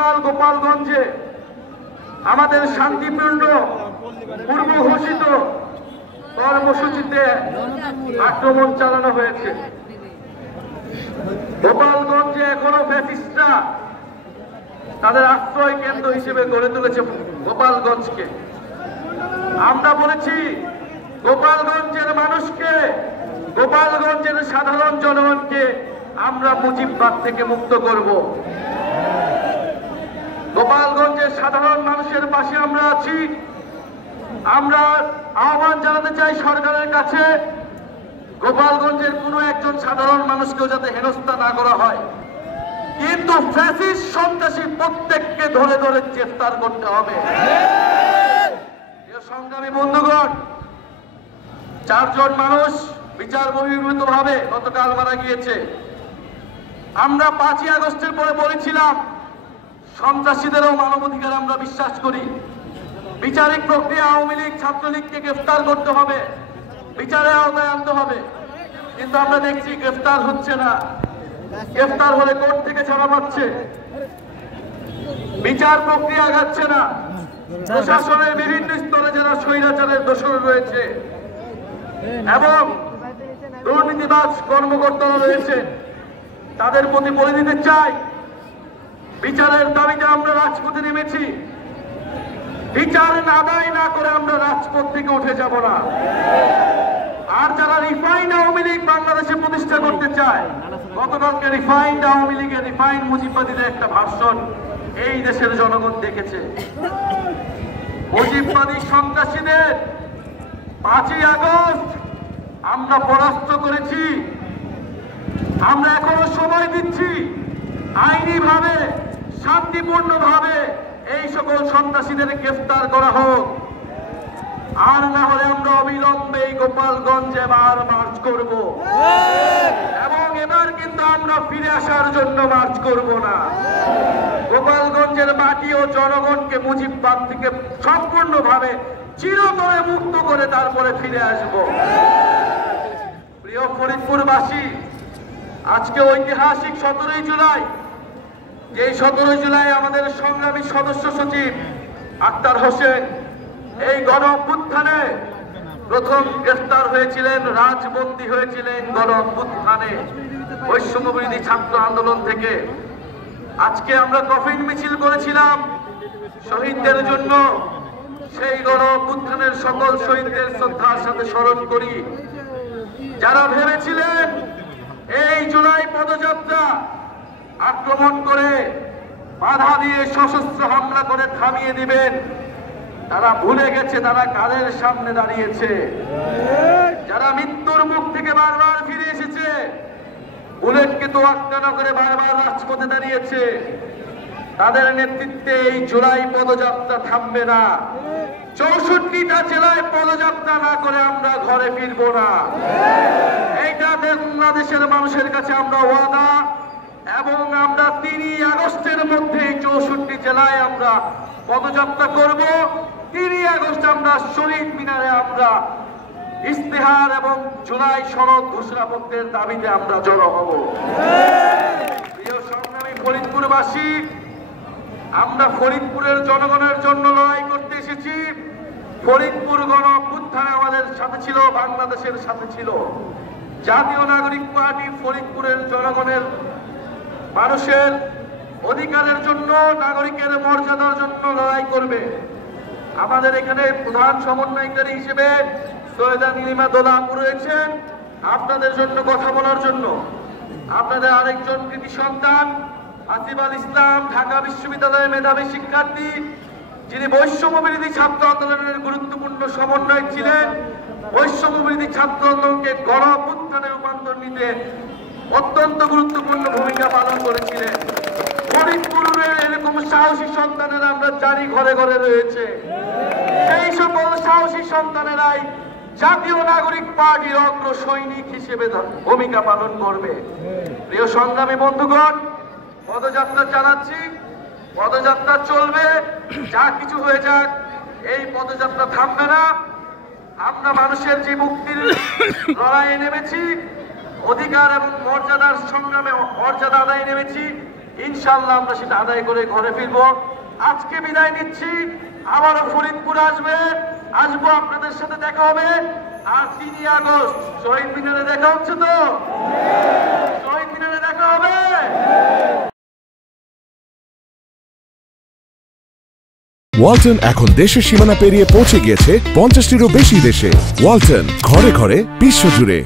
গতকাল গোপালগঞ্জে আমাদের শান্তিপূর্ণ পূর্ব ঘোষিত কর্মসূচিতে আক্রমণ চালানো হয়েছে। গোপালগঞ্জে এখনো ফ্যাসিস্টরা তাদের আশ্রয় কেন্দ্র হিসেবে গড়ে তুলেছে গোপালগঞ্জকে। আমরা বলেছি গোপালগঞ্জের মানুষকে, গোপালগঞ্জের সাধারণ জনগণকে আমরা মুজিববাদ থেকে মুক্ত করব। গোপালগঞ্জের সাধারণ মানুষের পাশে আমরা আছি। আমরা আহ্বান জানাতে চাই সরকারের কাছে, গোপালগঞ্জের কোনো একজন সাধারণ মানুষকেও যাতে হেনস্থা না করা হয়, কিন্তু ফ্যাসিস্ট সন্ত্রাসী প্রত্যেককে ধরে ধরে গ্রেফতার করতে হবে। সংগ্রামী বন্ধুগণ, 4 জন মানুষ বিচার বহির্ভূত ভাবে গতকাল মারা গিয়েছে। আমরা 5ই আগস্টের পরে বলেছিলাম সন্ত্রাসীদেরও মানবাধিকার আমরা বিশ্বাস করি। বিচারিক প্রক্রিয়া আওয়ামী লীগ ছাত্রলীগকে গ্রেফতার করতে হবে, বিচারের আওতায় আনতে হবে, কিন্তু আমরা দেখছি গ্রেফতার হচ্ছে না। গ্রেফতার হলে কোর্ট থেকে ছাড়া পাচ্ছে, বিচার প্রক্রিয়া আগাচ্ছে না। প্রশাসনের বিভিন্ন স্তরে যারা স্বৈরাচারের দোষর রয়েছে এবং দুর্নীতিবাজ কর্মকর্তারা রয়েছে, তাদের প্রতি বলে দিতে চাই, বিচারের দাবিতে আমরা রাজপথে নেমেছি। বিচার আদায় না করে আমরা রাজপথ থেকে উঠে যাব না। আর যারা রিফাইন্ড আওয়ামী লীগ বাংলাদেশে প্রতিষ্ঠা করতে চায়, গতকালকে রিফাইন্ড আওয়ামী লীগের রিফাইন্ড মুজিববাদীদের একটা ভাষণ এই দেশের জনগণ দেখেছে। মুজিববাদী সন্ত্রাসীদের 5ই আগস্ট আমরা পরাস্ত করেছি। আমরা এখনো সময় দিচ্ছি, আইনি ভাবে শান্তিপূর্ণ ভাবে এই সকল সন্ত্রাসীদের গ্রেফতার করা হোক। আর না হলে আমরা অবিলম্বে গোপালগঞ্জে মার্চ করব এবং এবার কিন্তু আমরা ফিরে আসার জন্য মার্চ করব না। গোপালগঞ্জের মাটি ও জনগণকে মুজিববাদ থেকে সম্পূর্ণভাবে চিরতরে মুক্ত করে তারপরে ফিরে আসব। প্রিয় ফরিদপুরবাসী, আজকে ঐতিহাসিক 17ই জুলাই, যে 17 জুলাই আমাদের সংগ্রামী সদস্য সচিব আক্তার হোসেন এই গণ অভ্যুত্থানে প্রথম গ্রেফতার হয়েছিলেন, রাজবন্দী হয়েছিলেন গণ অভ্যুত্থানে বৈষম্যবিরোধী ছাত্র আন্দোলন থেকে। আজকে আমরা কফিন মিছিল করেছিলাম শহীদদের জন্য। সেই গণ অভ্যুত্থানের সকল শহীদদের শ্রদ্ধার সাথে স্মরণ করি। যারা ভেবেছিলেন এই জুলাই পদযাত্রা আক্রমণ করে, বাধা দিয়ে, সশস্ত্র হামলা করে থামিয়ে দিবেন, তারা ভুলে গেছে তারা কাদের সামনে দাঁড়িয়েছে। যারা মৃত্যুর মুখ থেকে বারবার ফিরে এসেছে, বুলেটকে তোয়াক্কা না করে বারবার রাজপথে দাঁড়িয়েছে, তাদের নেতৃত্বে এই জুলাই পদযাত্রা থামবে না। 64টা জেলায় পদযাত্রা না করে আমরা ঘরে ফিরবো না। এইটা বাংলাদেশের মানুষের কাছে আমরা ওয়াদা, এবং আমরা 3ই আগস্টের মধ্যে 64 জেলায় আমরা পদযাত্রা করব। 3ই আগস্ট আমরা শহীদ মিনারে আমরা ইস্তেহার এবং জুলাই সনদ ঘোষণাপত্রের দাবিতে আমরা জড়ো হব। প্রিয় সংগ্রামী ফরিদপুরবাসী, আমরা ফরিদপুরের জনগণের জন্য লড়াই করতে এসেছি। ফরিদপুর গণ অভ্যুত্থানে আমাদের সাথে ছিল, বাংলাদেশের সাথে ছিল। জাতীয় নাগরিক পার্টি ফরিদপুরের জনগণের, মানুষের অধিকারের জন্য, নাগরিকের মর্যাদার জন্য লড়াই করবে। আমাদের এখানে প্রধান সমন্বয়কারী হিসেবে সৈয়দা নীলিমা দোলাপুর রয়েছেন আপনাদের জন্য কথা বলার জন্য। আপনাদের আরেকজন কৃতি সন্তান আসিফ আল ইসলাম, ঢাকা বিশ্ববিদ্যালয়ের মেধাবী শিক্ষার্থী, যিনি বৈষম্যবিরোধী ছাত্র আন্দোলনের গুরুত্বপূর্ণ সমন্বয়ক ছিলেন। বৈষম্যবিরোধী ছাত্র আন্দোলনকে গণ অভ্যুত্থানে রূপান্তর নিতে অত্যন্ত গুরুত্বপূর্ণ ভূমিকা পালন করেছিলেন। ফরিদপুরের এরকম সাহসী সন্তানেরা আমরা জানি ঘরে ঘরে রয়েছে। সেই সকল সাহসী সন্তানেরাই জাতীয় নাগরিক পার্টির অগ্র সৈনিক হিসেবে ভূমিকা পালন করবে। প্রিয় সংগ্রামী বন্ধুগণ, পদযাত্রা চালাচ্ছি, পদযাত্রা চলবে, যা কিছু হয়ে যাক এই পদযাত্রা থামবে না। আমরা মানুষের যে মুক্তির লড়াইয়ে নেমেছি, অধিকার এবং মর্যাদার সংগ্রামে মর্যাদা আদায়ে নেমেছি, ইনশাআল্লাহ আমরা সেটা আদায় করে ঘরে ফিরবো। আজকে বিদায় নিচ্ছি, আবারও ফরিদপুর আসবো, আপনাদের সাথে দেখা হবে। আর 3 আগস্ট শহীদ মিনারে দেখা হচ্ছে তো, শহীদ মিনারে দেখা হবে। ওয়ালটন এখন দেশের সীমানা পেরিয়ে পৌঁছে গিয়েছে 50টিরও বেশি দেশে। ওয়ালটন, ঘরে ঘরে বিশ্বজুড়ে।